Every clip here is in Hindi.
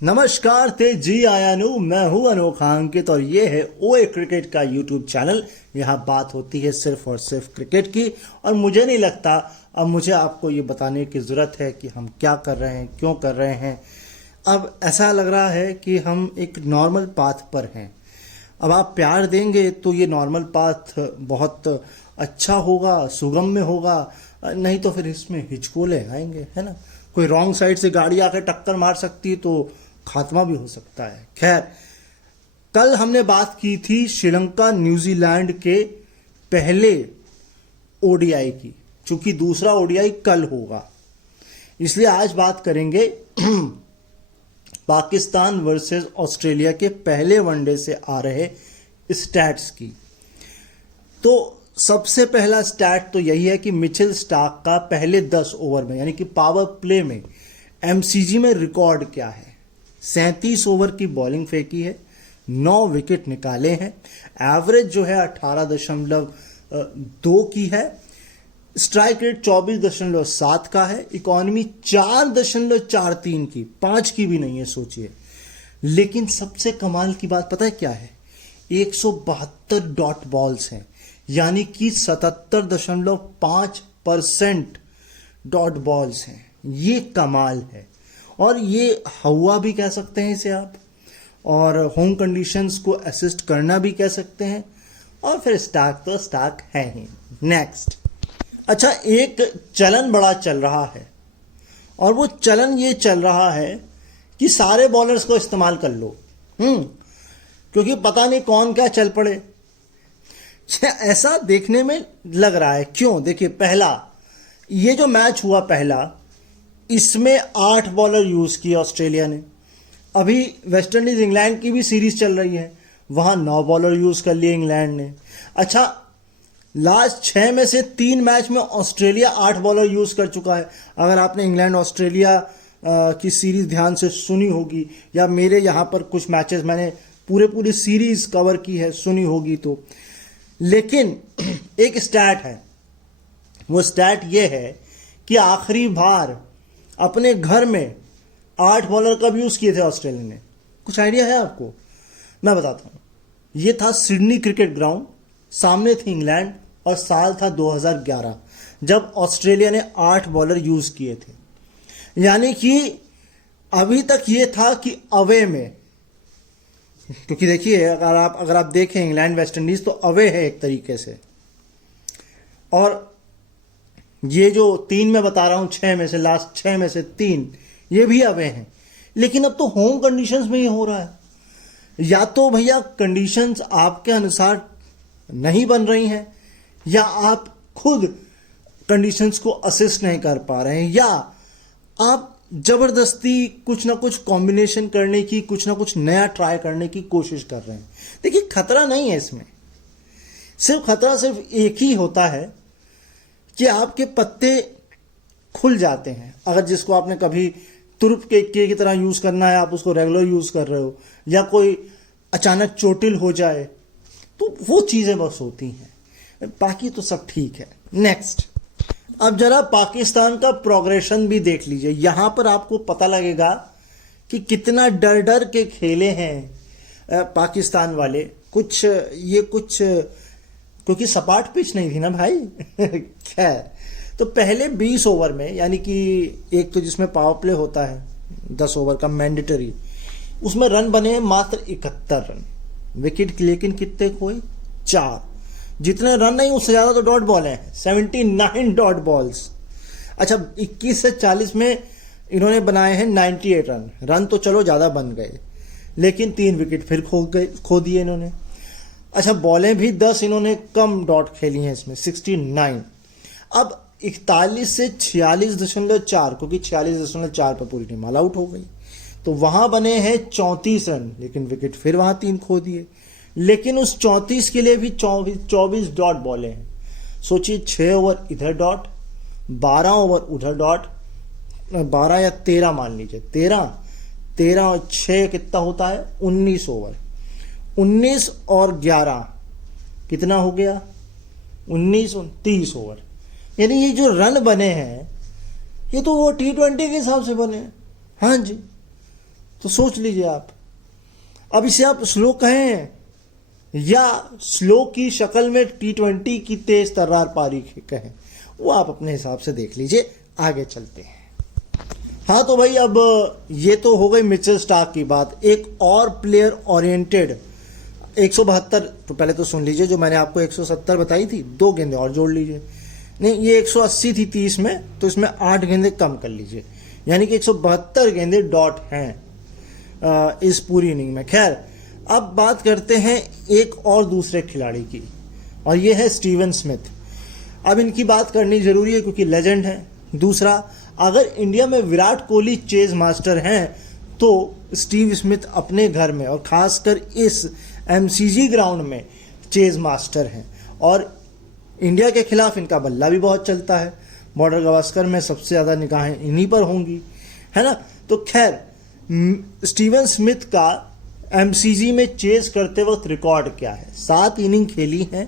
नमस्कार तेजी आयानु, मैं हूं अनोखा अंकित और ये है ओए क्रिकेट का यूट्यूब चैनल। यहाँ बात होती है सिर्फ और सिर्फ क्रिकेट की और मुझे नहीं लगता अब मुझे आपको ये बताने की ज़रूरत है कि हम क्या कर रहे हैं, क्यों कर रहे हैं। अब ऐसा लग रहा है कि हम एक नॉर्मल पाथ पर हैं। अब आप प्यार देंगे तो ये नॉर्मल पाथ बहुत अच्छा होगा, सुगम्य होगा, नहीं तो फिर इसमें हिचकोले आएंगे, है ना। कोई रॉन्ग साइड से गाड़ी आकर टक्कर मार सकती है तो खात्मा भी हो सकता है। खैर, कल हमने बात की थी श्रीलंका न्यूजीलैंड के पहले ओडीआई की, चूंकि दूसरा ओडीआई कल होगा इसलिए आज बात करेंगे पाकिस्तान वर्सेस ऑस्ट्रेलिया के पहले वनडे से आ रहे स्टैट्स की। तो सबसे पहला स्टैट तो यही है कि मिचेल स्टार्क का पहले 10 ओवर में यानी कि पावर प्ले में एमसीजी में रिकॉर्ड क्या है। 37 ओवर की बॉलिंग फेंकी है, 9 विकेट निकाले हैं, एवरेज जो है 18.2 की है, स्ट्राइक रेट 24.7 का है, इकोनॉमी 4.43 की, 5 की भी नहीं है, सोचिए। लेकिन सबसे कमाल की बात पता है क्या है? 172 डॉट बॉल्स हैं, यानी कि 77.5% डॉट बॉल्स हैं। ये कमाल है और ये हवा भी कह सकते हैं इसे आप, और होम कंडीशंस को असिस्ट करना भी कह सकते हैं। और फिर स्टार्क तो स्टार्क है ही। नेक्स्ट, अच्छा, एक चलन बड़ा चल रहा है और वो चलन ये चल रहा है कि सारे बॉलर्स को इस्तेमाल कर लो, क्योंकि पता नहीं कौन क्या चल पड़े। ऐसा देखने में लग रहा है। क्यों? देखिए, पहला ये जो मैच हुआ पहला, इसमें 8 बॉलर यूज किए ऑस्ट्रेलिया ने। अभी वेस्ट इंडीज इंग्लैंड की भी सीरीज चल रही है, वहां 9 बॉलर यूज कर लिए इंग्लैंड ने। अच्छा, लास्ट 6 में से 3 मैच में ऑस्ट्रेलिया 8 बॉलर यूज कर चुका है। अगर आपने इंग्लैंड ऑस्ट्रेलिया की सीरीज ध्यान से सुनी होगी, या मेरे यहाँ पर कुछ मैचेस मैंने पूरी सीरीज कवर की है, सुनी होगी तो। लेकिन एक स्टैट है, वो स्टैट ये है कि आखिरी बार अपने घर में 8 बॉलर कब यूज किए थे ऑस्ट्रेलिया ने? कुछ आइडिया है आपको? मैं बताता हूं। ये था सिडनी क्रिकेट ग्राउंड, सामने थी इंग्लैंड और साल था 2011 जब ऑस्ट्रेलिया ने 8 बॉलर यूज किए थे। यानी कि अभी तक ये था कि अवे में, क्योंकि देखिए अगर आप देखें इंग्लैंड वेस्ट इंडीज तो अवे है एक तरीके से, और ये जो 3 मैं बता रहा हूं 6 में से, लास्ट 6 में से 3 ये भी अवे हैं। लेकिन अब तो होम कंडीशंस में ये हो रहा है। या तो भैया कंडीशंस आपके अनुसार नहीं बन रही हैं, या आप खुद कंडीशंस को असिस्ट नहीं कर पा रहे हैं, या आप जबरदस्ती कुछ ना कुछ कॉम्बिनेशन करने की, कुछ ना कुछ नया ट्राई करने की कोशिश कर रहे हैं। देखिए, खतरा नहीं है इसमें, खतरा सिर्फ एक ही होता है कि आपके पत्ते खुल जाते हैं। अगर जिसको आपने कभी तुरुप के की तरह यूज करना है, आप उसको रेगुलर यूज कर रहे हो, या कोई अचानक चोटिल हो जाए, तो वो चीजें बस होती हैं, बाकी तो सब ठीक है। नेक्स्ट, अब जरा पाकिस्तान का प्रोग्रेशन भी देख लीजिए। यहां पर आपको पता लगेगा कि कितना डर डर के खेले हैं पाकिस्तान वाले। कुछ क्योंकि सपाट पिच नहीं थी ना भाई। खैर, तो पहले 20 ओवर में, यानी कि एक तो जिसमें पावर प्ले होता है 10 ओवर का मैंडेटरी, उसमें रन बने मात्र 71 रन। विकेट लेकिन कितने खोए? 4। जितने रन नहीं उससे ज्यादा तो डॉट बॉल हैं, 79 डॉट बॉल्स। अच्छा, 21 से 40 में इन्होंने बनाए हैं 98 रन। रन तो चलो ज्यादा बन गए, लेकिन 3 विकेट फिर खो दिए इन्होंने। अच्छा, बॉलें भी 10 इन्होंने कम डॉट खेली हैं इसमें, 69। अब 41 से 46.4, क्योंकि 46.4 पर पूरी टीम ऑल आउट हो गई, तो वहां बने हैं 34 रन, लेकिन विकेट फिर वहां 3 खो दिए। लेकिन उस 34 के लिए भी 24 डॉट बॉले हैं। सोचिए, 6 ओवर इधर डॉट, 12 ओवर उधर डॉट, 12 या 13 मान लीजिए, 13 और 6 कितना होता है? 19 ओवर। 19 और 11 कितना हो गया? 19 और 30 ओवर। यानी ये जो रन बने हैं ये तो वो T20 के हिसाब से बने हैं। हाँ जी, तो सोच लीजिए आप। अब इसे आप स्लो कहें या स्लो की शक्ल में T20 की तेज तर्रार पारी कहें, वो आप अपने हिसाब से देख लीजिए। आगे चलते हैं। हाँ तो भाई, अब ये तो हो गई मिचेल स्टार्क की बात। एक और प्लेयर ओरिएंटेड 172, तो पहले तो सुन लीजिए, जो मैंने आपको 170 बताई थी, 2 गेंदे और जोड़ लीजिए। नहीं, ये 180 थी 30 में, तो इसमें 8 गेंदे कम कर लीजिए, यानी कि 172 गेंदे डॉट हैं इस पूरी इनिंग में। खैर, अब बात करते हैं एक और दूसरे खिलाड़ी की, और ये है स्टीवन स्मिथ। अब इनकी बात करनी जरूरी है क्योंकि लेजेंड है। दूसरा, अगर इंडिया में विराट कोहली चेज मास्टर हैं, तो स्टीव स्मिथ अपने घर में और खासकर इस MCG ग्राउंड में चेज मास्टर हैं। और इंडिया के खिलाफ इनका बल्ला भी बहुत चलता है। बॉर्डर गावस्कर में सबसे ज़्यादा निगाहें इन्हीं पर होंगी, है ना। तो खैर, स्टीवन स्मिथ का MCG में चेज करते वक्त रिकॉर्ड क्या है? 7 इनिंग खेली हैं,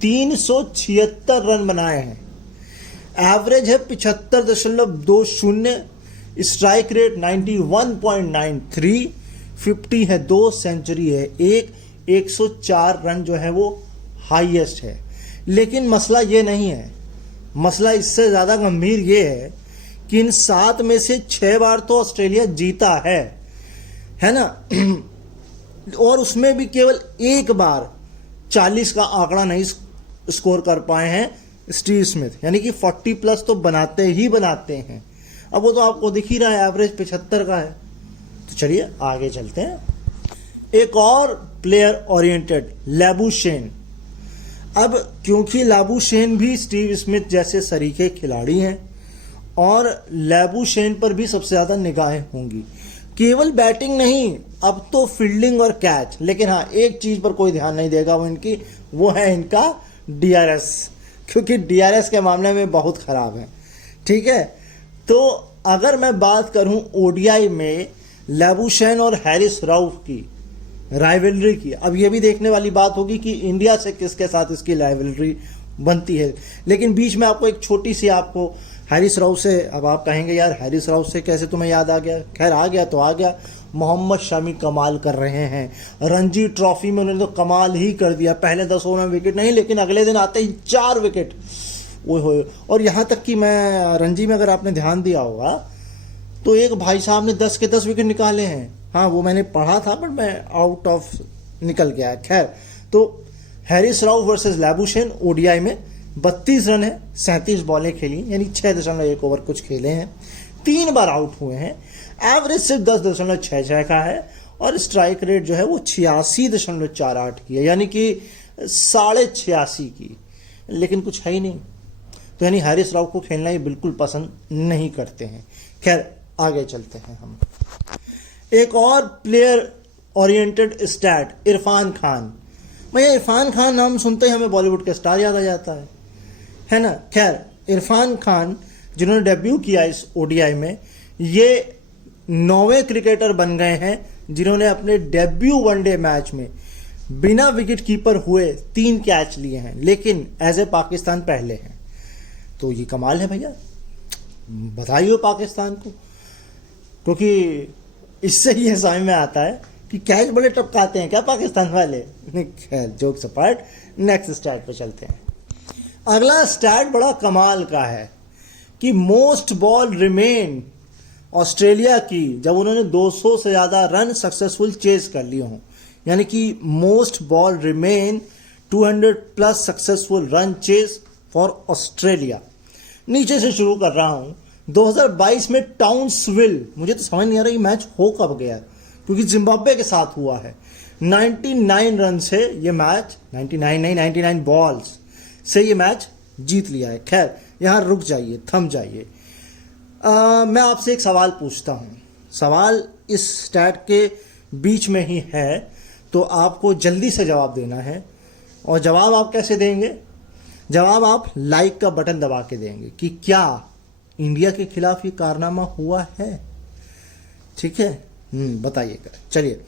376 रन बनाए हैं, एवरेज है 75.20, स्ट्राइक रेट 91.93, 50 है 2, सेंचुरी है 1, 104 रन जो है वो हाईएस्ट है। लेकिन मसला ये नहीं है, मसला इससे ज़्यादा गंभीर ये है कि इन 7 में से 6 बार तो ऑस्ट्रेलिया जीता है ना। और उसमें भी केवल 1 बार 40 का आंकड़ा नहीं स्कोर कर पाए हैं स्टीव स्मिथ, यानी कि 40 प्लस तो बनाते ही बनाते हैं। अब वो तो आपको दिख ही रहा है, एवरेज 75 का है। तो चलिए आगे चलते हैं। एक और प्लेयर ओरिएंटेड, लैबुशेन। अब क्योंकि लैबुशेन भी स्टीव स्मिथ जैसे सरीखे खिलाड़ी हैं और लैबुशेन पर भी सबसे ज़्यादा निगाहें होंगी। केवल बैटिंग नहीं, अब तो फील्डिंग और कैच। लेकिन हाँ, एक चीज़ पर कोई ध्यान नहीं देगा वो है इनका DRS, क्योंकि DRS के मामले में बहुत ख़राब है। ठीक है, तो अगर मैं बात करूं ODI में लैबुशेन और हैरिस राउफ की राइवलरी की, अब ये भी देखने वाली बात होगी कि इंडिया से किसके साथ इसकी राइवलरी बनती है। लेकिन बीच में आपको एक छोटी सी, आपको हैरिस राउफ से, अब आप कहेंगे यार हैरिस राउफ से कैसे तुम्हें याद आ गया? खैर, आ गया तो आ गया। मोहम्मद शमी कमाल कर रहे हैं। रणजी ट्रॉफी में उन्होंने तो कमाल ही कर दिया। पहले 10 ओवर में विकेट नहीं, लेकिन अगले दिन आते ही 4 विकेट। वो हो, और यहाँ तक कि मैं रणजी में, अगर आपने ध्यान दिया होगा, तो एक भाई साहब ने 10 के 10 विकेट निकाले हैं। हाँ, वो मैंने पढ़ा था, बट मैं आउट ऑफ निकल गया। खैर, तो Harris Rauf versus Labuschagne ODI में 32 रन है, 37 बॉलें खेली, यानी 6.1 ओवर कुछ खेले हैं, 3 बार आउट हुए हैं। एवरेज सिर्फ 10.66 का है और स्ट्राइक रेट जो है वो 86.48 की है, यानी कि 86.5 की। लेकिन कुछ है ही नहीं, तो यानी हैरिस राउफ को खेलना ये बिल्कुल पसंद नहीं करते हैं। खैर, आगे चलते हैं हम। एक और player oriented stat, Irfan Khan. भैया, इरफान खान नाम सुनते ही हमें बॉलीवुड के स्टार याद आ जाता है ना। खैर, इरफान खान जिन्होंने डेब्यू किया इस ODI में, ये 9वें क्रिकेटर बन गए हैं जिन्होंने अपने डेब्यू वनडे मैच में बिना विकेट कीपर हुए 3 कैच लिए हैं, लेकिन एज ए पाकिस्तान पहले हैं। तो ये कमाल है भैया, बधाई हो पाकिस्तान को, क्योंकि इससे ये समझ में आता है कि कैच बड़े टपकाते हैं क्या पाकिस्तान वाले। खैर, जोक्स अपार्ट, नेक्स्ट स्टैट पे चलते हैं। अगला स्टैट बड़ा कमाल का है कि मोस्ट बॉल रिमेन ऑस्ट्रेलिया की, जब उन्होंने 200 से ज़्यादा रन सक्सेसफुल चेज कर लिए हों, यानी कि most ball remain 200 plus successful run chase for Australia. नीचे से शुरू कर रहा हूं। 2022 में टाउन्सविल, मुझे तो समझ नहीं आ रहा ये मैच हो कब गया, क्योंकि जिम्बाब्वे के साथ हुआ है। 99 रन से ये मैच, 99 बॉल्स से ये मैच जीत लिया है। खैर, यहाँ रुक जाइए, थम जाइए। मैं आपसे एक सवाल पूछता हूँ, सवाल इस स्टैट के बीच में ही है, तो आपको जल्दी से जवाब देना है। और जवाब आप कैसे देंगे? जवाब आप लाइक का बटन दबा के देंगे कि क्या इंडिया के खिलाफ ये कारनामा हुआ है। ठीक है, बताइएगा। चलिए,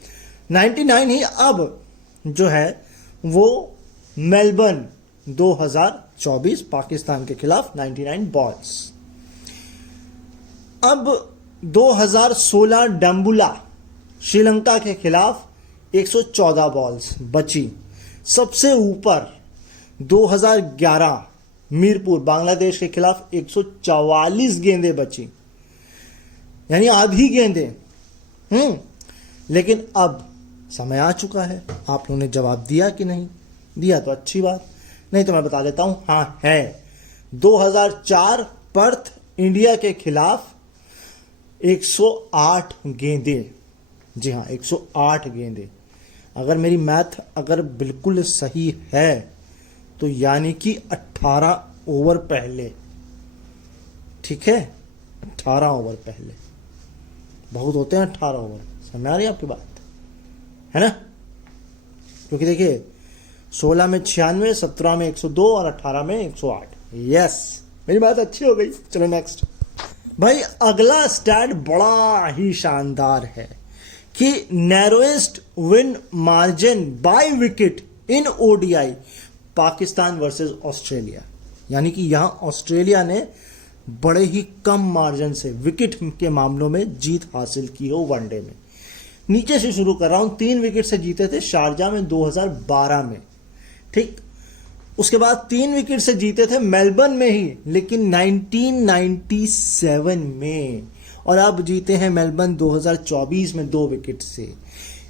99 ही अब जो है वो मेलबर्न 2024 पाकिस्तान के खिलाफ 99 बॉल्स। अब 2016 डम्बुला श्रीलंका के खिलाफ 114 बॉल्स बची। सबसे ऊपर 2011 मीरपुर बांग्लादेश के खिलाफ 144 गेंदें बची, यानी आधी गेंदें। लेकिन अब समय आ चुका है। आप लोगों ने जवाब दिया कि नहीं दिया तो अच्छी बात, नहीं तो मैं बता देता हूं, हाँ है। 2004 पर्थ इंडिया के खिलाफ 108 गेंदें, जी हाँ 108 गेंदें। अगर मेरी मैथ अगर बिल्कुल सही है तो यानी कि 18 ओवर पहले, ठीक है 18 ओवर पहले, बहुत होते हैं 18 ओवर। समझ आ रही है आपकी बात, है ना? क्योंकि देखिए 16 में 96, 17 में 102 और 18 में 108। यस, मेरी बात अच्छी हो गई। चलो नेक्स्ट भाई, अगला स्टैट बड़ा ही शानदार है कि narrowest win margin bye wicket in ODI Pakistan versus Australia. यानी कि यहां ऑस्ट्रेलिया ने बड़े ही कम मार्जिन से विकेट के मामलों में जीत हासिल की हो वनडे में। नीचे से शुरू कर रहा हूं, 3 विकेट से जीते थे शारजाह में 2012 में, ठीक। उसके बाद 3 विकेट से जीते थे मेलबर्न में ही, लेकिन 1997 में, और अब जीते हैं मेलबर्न 2024 में 2 विकेट से।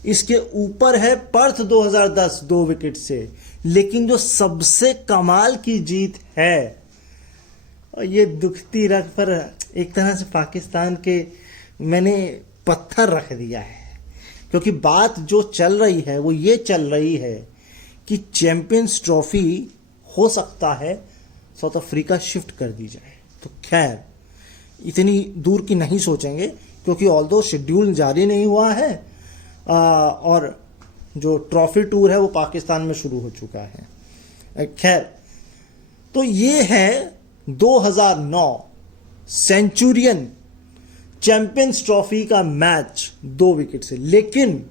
इसके ऊपर है पर्थ 2010 2 विकेट से। लेकिन जो सबसे कमाल की जीत है, और ये दुखती रग पर एक तरह से पाकिस्तान के मैंने पत्थर रख दिया है, क्योंकि बात जो चल रही है वो ये चल रही है कि चैंपियंस ट्रॉफी हो सकता है साउथ अफ्रीका शिफ्ट कर दी जाए। तो खैर इतनी दूर की नहीं सोचेंगे, क्योंकि ऑल्दो शेड्यूल जारी नहीं हुआ है और जो ट्रॉफी टूर है वो पाकिस्तान में शुरू हो चुका है। खैर, तो ये है 2009 सेंचुरियन चैंपियंस ट्रॉफी का मैच 2 विकेट से। लेकिन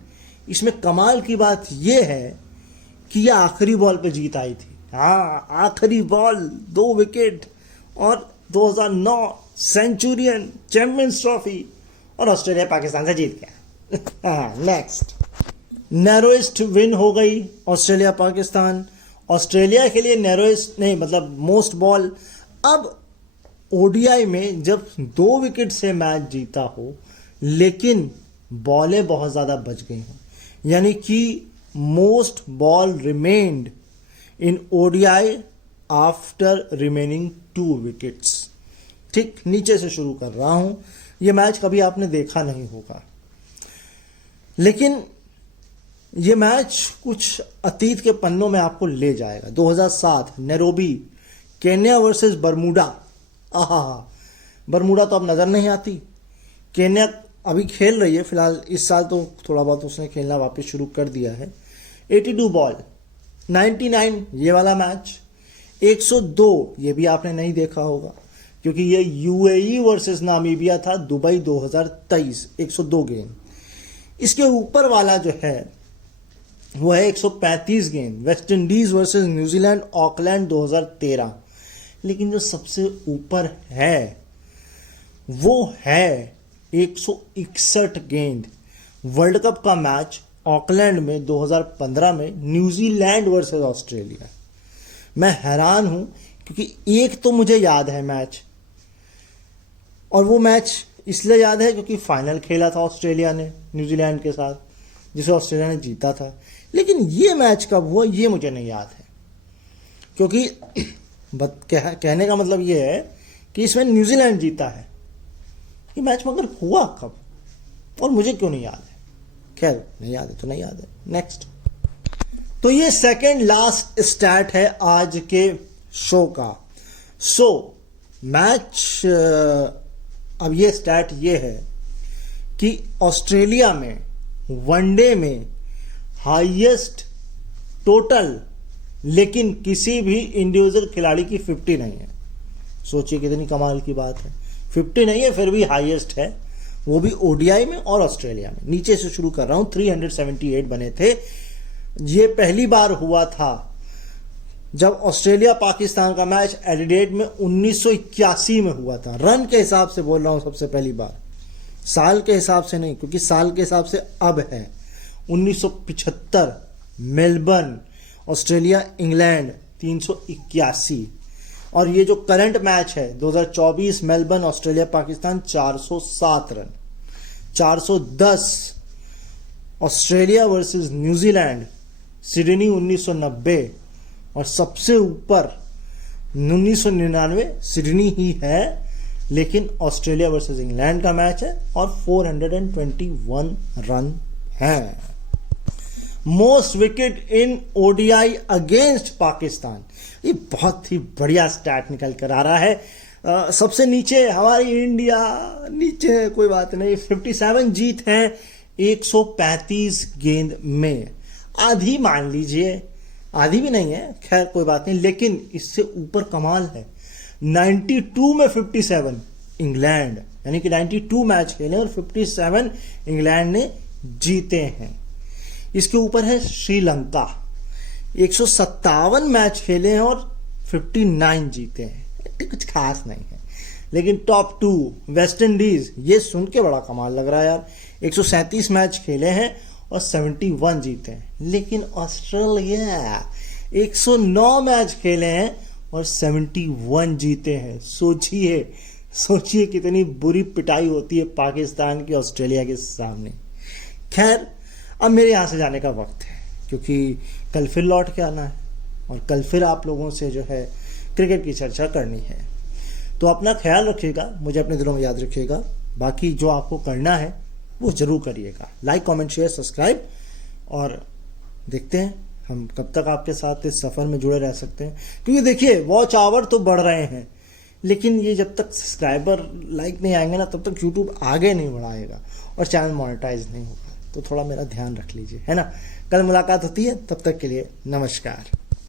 इसमें कमाल की बात यह है कि यह आखिरी बॉल पे जीत आई थी। हाँ, आखिरी बॉल 2 विकेट, और 2009 सेंचुरियन चैंपियंस ट्रॉफी, और ऑस्ट्रेलिया पाकिस्तान से जीत गया। हाँ, नेक्स्ट नैरोएस्ट विन हो गई ऑस्ट्रेलिया पाकिस्तान। ऑस्ट्रेलिया के लिए नैरोएस्ट नहीं, मतलब मोस्ट बॉल। अब ओडीआई में जब 2 विकेट से मैच जीता हो लेकिन बॉलें बहुत ज़्यादा बच गई हों, यानी कि most ball remained in ODI after remaining 2 wickets. ठीक, नीचे से शुरू कर रहा हूं। यह मैच कभी आपने देखा नहीं होगा, लेकिन यह मैच कुछ अतीत के पन्नों में आपको ले जाएगा। 2007 नैरोबी केन्या वर्सेस बरमूडा। आहा, बरमूडा तो अब नजर नहीं आती। केन्या अभी खेल रही है फिलहाल, इस साल तो थोड़ा बहुत उसने खेलना वापस शुरू कर दिया है। 82 बॉल 99 ये वाला मैच। 102 ये भी आपने नहीं देखा होगा, क्योंकि ये यूएई वर्सेस नामीबिया था, दुबई 2023। 102 गेंद। इसके ऊपर वाला जो है वो है 135 गेंद, West Indies versus New Zealand Auckland 2013। लेकिन जो सबसे ऊपर है वो है 161 गेंद, वर्ल्ड कप का मैच ऑकलैंड में 2015 में न्यूजीलैंड वर्सेस ऑस्ट्रेलिया। मैं हैरान हूं, क्योंकि एक तो मुझे याद है मैच, और वो मैच इसलिए याद है क्योंकि फाइनल खेला था ऑस्ट्रेलिया ने न्यूजीलैंड के साथ, जिसे ऑस्ट्रेलिया ने जीता था। लेकिन ये मैच कब हुआ ये मुझे नहीं याद है, क्योंकि कहने का मतलब ये है कि इसमें न्यूजीलैंड जीता है। ये मैच मगर हुआ कब और मुझे क्यों नहीं याद है? खैर, नहीं याद है तो नहीं याद है। नेक्स्ट, तो ये सेकंड लास्ट स्टैट है आज के शो का। मैच, अब ये स्टैट ये है कि ऑस्ट्रेलिया में वनडे में हाईएस्ट टोटल, लेकिन किसी भी इंडिविजुअल खिलाड़ी की 50 नहीं है। सोचिए कितनी कमाल की बात है। 50 नहीं है, फिर भी हाईएस्ट है, वो भी ओडीआई में और ऑस्ट्रेलिया में। नीचे से शुरू कर रहा हूं। 378 बने थे। ये पहली बार हुआ था जब ऑस्ट्रेलिया पाकिस्तान का मैच एडिलेड में 1981 में हुआ था। रन के हिसाब से बोल रहा हूं, सबसे पहली बार साल के हिसाब से नहीं, क्योंकि साल के हिसाब से अब है 1975 मेलबर्न ऑस्ट्रेलिया इंग्लैंड 381, और ये जो करंट मैच है 2024 Melbourne Australia Pakistan 407 run. 410 Australia versus New Zealand Sydney 1990, और सबसे ऊपर 1999 सिडनी ही है, लेकिन ऑस्ट्रेलिया वर्सेस इंग्लैंड का मैच है और 421 रन है। Most wicket in ODI against Pakistan, ये बहुत ही बढ़िया स्टैट निकल कर आ रहा है। सबसे नीचे हमारी इंडिया, नीचे कोई बात नहीं, 57 जीत हैं 135 गेंद में, आधी मान लीजिए, आधी भी नहीं है, खैर कोई बात नहीं, लेकिन इससे ऊपर कमाल है 92 में 57 इंग्लैंड, यानी कि 92 मैच खेले और 57 इंग्लैंड ने जीते हैं। इसके ऊपर है श्रीलंका, 157 मैच खेले हैं और 59 जीते हैं, कुछ खास नहीं है। लेकिन टॉप 2 वेस्ट इंडीज, ये सुन के बड़ा कमाल लग रहा है यार, 137 मैच खेले हैं और 71 जीते हैं। लेकिन ऑस्ट्रेलिया 109 मैच खेले हैं और 71 जीते हैं। सोचिए कितनी बुरी पिटाई होती है पाकिस्तान की ऑस्ट्रेलिया के सामने। खैर, अब मेरे यहाँ से जाने का वक्त है, क्योंकि कल फिर लौट के आना है और कल फिर आप लोगों से जो है क्रिकेट की चर्चा करनी है। तो अपना ख्याल रखिएगा, मुझे अपने दिलों में याद रखिएगा, बाकी जो आपको करना है वो जरूर करिएगा। लाइक, कमेंट, शेयर, सब्सक्राइब, और देखते हैं हम कब तक आपके साथ इस सफ़र में जुड़े रह सकते हैं। क्योंकि देखिए, वॉच आवर तो बढ़ रहे हैं, लेकिन ये जब तक सब्सक्राइबर, लाइक नहीं आएंगे ना, तब तक यूट्यूब आगे नहीं बढ़ाएगा और चैनल मोनेटाइज नहीं होगा। तो थोड़ा मेरा ध्यान रख लीजिए, है ना। कल मुलाकात होती है, तब तक के लिए नमस्कार।